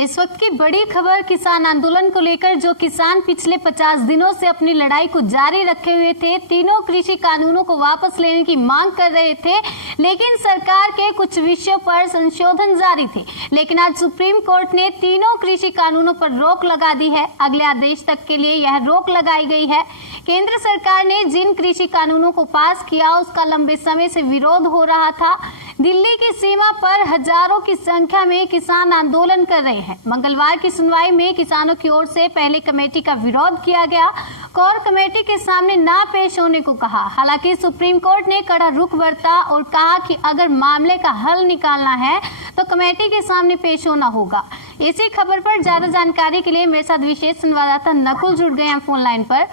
इस वक्त की बड़ी खबर किसान आंदोलन को लेकर, जो किसान पिछले 50 दिनों से अपनी लड़ाई को जारी रखे हुए थे, तीनों कृषि कानूनों को वापस लेने की मांग कर रहे थे, लेकिन सरकार के कुछ विषयों पर संशोधन जारी थे। लेकिन आज सुप्रीम कोर्ट ने तीनों कृषि कानूनों पर रोक लगा दी है। अगले आदेश तक के लिए यह रोक लगाई गई है। केंद्र सरकार ने जिन कृषि कानूनों को पास किया, उसका लंबे समय से विरोध हो रहा था। दिल्ली की सीमा पर हजारों की संख्या में किसान आंदोलन कर रहे हैं। मंगलवार की सुनवाई में किसानों की ओर से पहले कमेटी का विरोध किया गया, कोर कमेटी के सामने ना पेश होने को कहा। हालांकि सुप्रीम कोर्ट ने कड़ा रुख बरता और कहा कि अगर मामले का हल निकालना है तो कमेटी के सामने पेश होना होगा। इसी खबर पर ज्यादा जानकारी के लिए मेरे साथ विशेष संवाददाता नकुल जुड़ गए हैं फोन लाइन पर।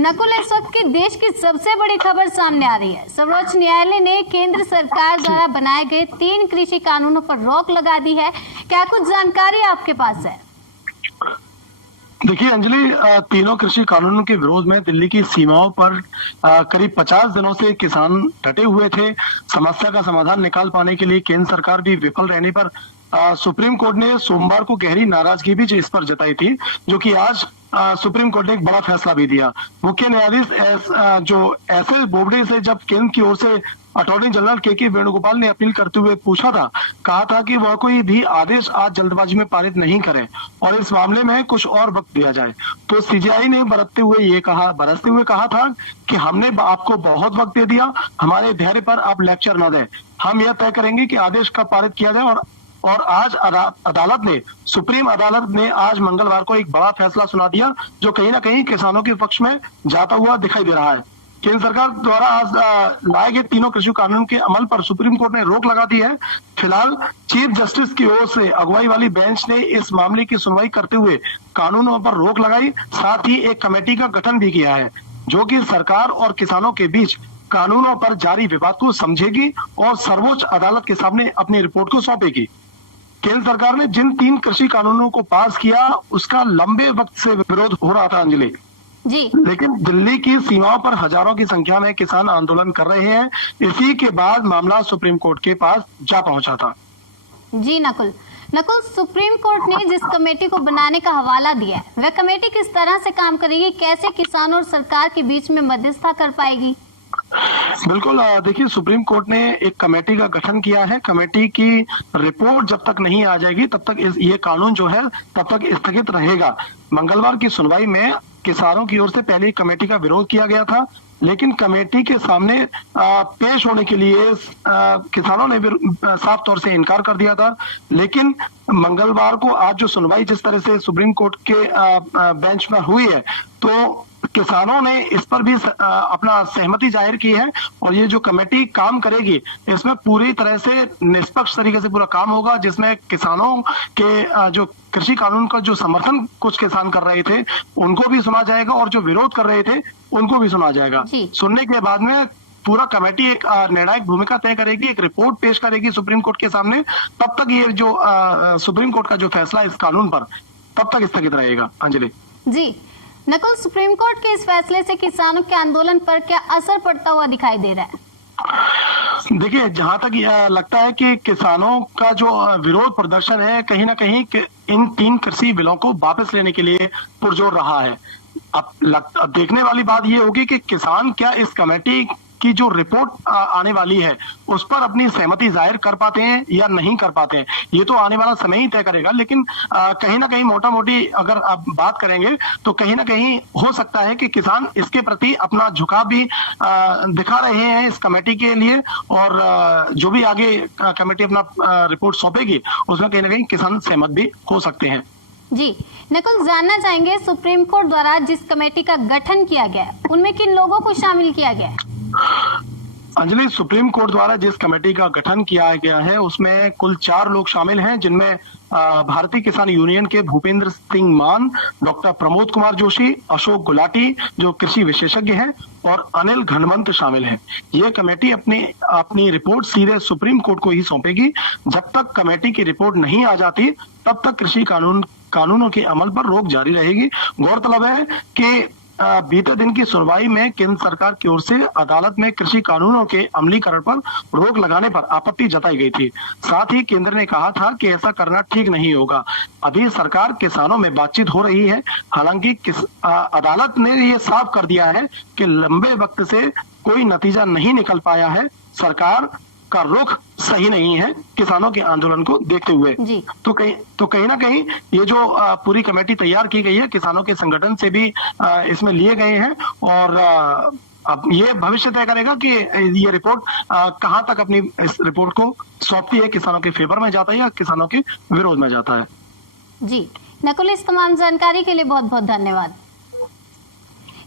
नकुल, इस वक्त की देश की सबसे बड़ी खबर सामने आ रही है। सर्वोच्च न्यायालय ने केंद्र सरकार द्वारा बनाए गए 3 कृषि कानूनों पर रोक लगा दी है। क्या कुछ जानकारी आपके पास है? देखिए अंजलि, तीनों कृषि कानूनों के विरोध में दिल्ली की सीमाओं पर करीब 50 दिनों से किसान डटे हुए थे। समस्या का समाधान निकाल पाने के लिए केंद्र सरकार भी विफल रहने पर सुप्रीम कोर्ट ने सोमवार को गहरी नाराजगी भी इस पर जताई थी, जो कि आज सुप्रीम कोर्ट ने एक बड़ा फैसला भी दिया। मुख्य न्यायाधीश जो एस बोबडे से जब केंद्र की ओर से अटॉर्नी जनरल के वेणुगोपाल ने अपील करते हुए कहा था कि वह कोई भी आदेश आज जल्दबाजी में पारित नहीं करे और इस मामले में कुछ और वक्त दिया जाए, तो सीजेआई ने बरसते हुए कहा था कि हमने आपको बहुत वक्त दे दिया, हमारे धैर्य पर आप लेक्चर न दें, हम यह तय करेंगे कि आदेश कब पारित किया जाए। और आज सुप्रीम अदालत ने आज मंगलवार को एक बड़ा फैसला सुना दिया, जो कहीं ना कहीं किसानों के पक्ष में जाता हुआ दिखाई दे रहा है। केंद्र सरकार द्वारा आज लाए गए तीनों कृषि कानून के अमल पर सुप्रीम कोर्ट ने रोक लगा दी है। फिलहाल चीफ जस्टिस की ओर से अगुवाई वाली बेंच ने इस मामले की सुनवाई करते हुए कानूनों पर रोक लगाई, साथ ही एक कमेटी का गठन भी किया है, जो कि सरकार और किसानों के बीच कानूनों पर जारी विवाद को समझेगी और सर्वोच्च अदालत के सामने अपनी रिपोर्ट को सौंपेगी। केंद्र सरकार ने जिन 3 कृषि कानूनों को पास किया, उसका लंबे वक्त से विरोध हो रहा था अंजलि जी, लेकिन दिल्ली की सीमाओं पर हजारों की संख्या में किसान आंदोलन कर रहे हैं। इसी के बाद मामला सुप्रीम कोर्ट के पास जा पहुंचा था। जी नकुल, सुप्रीम कोर्ट ने जिस कमेटी को बनाने का हवाला दिया है, वह कमेटी किस तरह से काम करेगी? कैसे किसानों और सरकार के बीच में मध्यस्थता कर पाएगी? बिल्कुल, देखिए सुप्रीम कोर्ट ने एक कमेटी का गठन किया है। कमेटी की रिपोर्ट जब तक नहीं आ जाएगी तब तक ये कानून जो है तब तक स्थगित रहेगा। मंगलवार की सुनवाई में किसानों की ओर से पहले कमेटी का विरोध किया गया था, लेकिन कमेटी के सामने पेश होने के लिए किसानों ने भी साफ तौर से इनकार कर दिया था। लेकिन मंगलवार को आज जो सुनवाई जिस तरह से सुप्रीम कोर्ट के बेंच में हुई है, तो किसानों ने इस पर भी अपना सहमति जाहिर की है और ये जो कमेटी काम करेगी, इसमें पूरी तरह से निष्पक्ष तरीके से पूरा काम होगा, जिसमें किसानों के जो कृषि कानून का जो समर्थन कुछ किसान कर रहे थे उनको भी सुना जाएगा और जो विरोध कर रहे थे उनको भी सुना जाएगा। सुनने के बाद में पूरा कमेटी एक निर्णायक भूमिका तय करेगी, एक रिपोर्ट पेश करेगी सुप्रीम कोर्ट के सामने। तब तक ये जो सुप्रीम कोर्ट का जो फैसला इस कानून पर तब तक स्थगित रहेगा। अंजलि जी नकुल, सुप्रीम कोर्ट के इस फैसले से किसानों के आंदोलन पर क्या असर पड़ता हुआ दिखाई दे रहा है? देखिए, जहां तक लगता है कि किसानों का जो विरोध प्रदर्शन है कहीं ना कहीं इन 3 कृषि बिलों को वापस लेने के लिए पुरजोर रहा है। अब देखने वाली बात ये होगी कि किसान क्या इस कमेटी की जो रिपोर्ट आने वाली है उस पर अपनी सहमति जाहिर कर पाते हैं या नहीं कर पाते हैं, ये तो आने वाला समय ही तय करेगा। लेकिन कहीं ना कहीं मोटा मोटी अगर आप बात करेंगे तो कहीं ना कहीं हो सकता है कि किसान इसके प्रति अपना झुकाव भी दिखा रहे हैं इस कमेटी के लिए, और जो भी आगे कमेटी अपना रिपोर्ट सौंपेगी उसमें कहीं ना कहीं किसान सहमत भी हो सकते हैं। जी नकुल, जानना चाहेंगे सुप्रीम कोर्ट द्वारा जिस कमेटी का गठन किया गया है उनमें किन लोगों को शामिल किया गया है? अंजलि, सुप्रीम कोर्ट द्वारा जिस कमेटी का गठन किया गया है उसमें कुल 4 लोग शामिल हैं, जिनमें भारतीय किसान यूनियन के भूपेंद्र सिंह मान, डॉक्टर प्रमोद कुमार जोशी, अशोक गुलाटी जो कृषि विशेषज्ञ हैं, और अनिल घनवंत शामिल हैं। यह कमेटी अपनी रिपोर्ट सीधे सुप्रीम कोर्ट को ही सौंपेगी। जब तक कमेटी की रिपोर्ट नहीं आ जाती तब तक कृषि कानूनों के अमल पर रोक जारी रहेगी। गौरतलब है कि बीते दिन की सुनवाई में केंद्र सरकार की ओर से अदालत में कृषि कानूनों के अमलीकरण पर रोक लगाने पर आपत्ति जताई गई थी। साथ ही केंद्र ने कहा था कि ऐसा करना ठीक नहीं होगा। अभी सरकार किसानों में बातचीत हो रही है। हालांकि अदालत ने ये साफ कर दिया है कि लंबे वक्त से कोई नतीजा नहीं निकल पाया है। सरकार का रुख सही नहीं है किसानों के आंदोलन को देखते हुए। तो कहीं ना कहीं ये जो पूरी कमेटी तैयार की गई है, किसानों के संगठन से भी इसमें लिए गए हैं और अब ये भविष्य तय करेगा कि ये रिपोर्ट कहां तक अपनी इस रिपोर्ट को सौंपती है, किसानों के फेवर में जाता है या किसानों के विरोध में जाता है। जी नकुल, इस तमाम जानकारी के लिए बहुत बहुत धन्यवाद।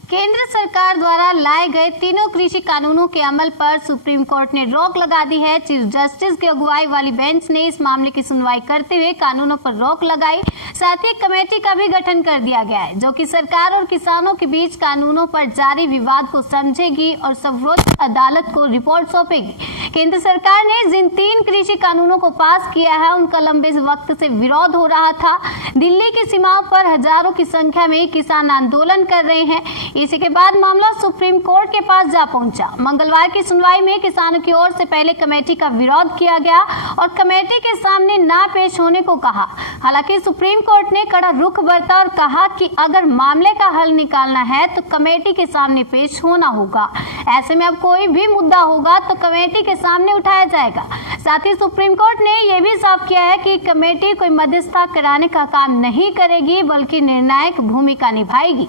केंद्र सरकार द्वारा लाए गए तीनों कृषि कानूनों के अमल पर सुप्रीम कोर्ट ने रोक लगा दी है। चीफ जस्टिस की अगुवाई वाली बेंच ने इस मामले की सुनवाई करते हुए कानूनों पर रोक लगाई। साथ ही कमेटी का भी गठन कर दिया गया है जो कि सरकार और किसानों के बीच कानूनों पर जारी विवाद को समझेगी और सर्वोच्च अदालत को रिपोर्ट सौंपेगी। केंद्र सरकार ने जिन 3 कृषि कानूनों को पास किया है उनका लंबे वक्त से विरोध हो रहा था। दिल्ली की सीमाओं पर हजारों की संख्या में किसान आंदोलन कर रहे हैं। इसी के बाद मामला सुप्रीम कोर्ट के पास जा पहुंचा। मंगलवार की सुनवाई में किसानों की ओर से पहले कमेटी का विरोध किया गया और कमेटी के सामने ना पेश होने को कहा। हालांकि सुप्रीम कोर्ट ने कड़ा रुख बरता और कहा कि अगर मामले का हल निकालना है तो कमेटी के सामने पेश होना होगा। ऐसे में अब कोई भी मुद्दा होगा तो कमेटी के सामने उठाया जाएगा। साथ ही सुप्रीम कोर्ट ने यह भी साफ किया है कि कमेटी कोई मध्यस्थता कराने का काम नहीं करेगी बल्कि निर्णायक भूमिका निभाएगी।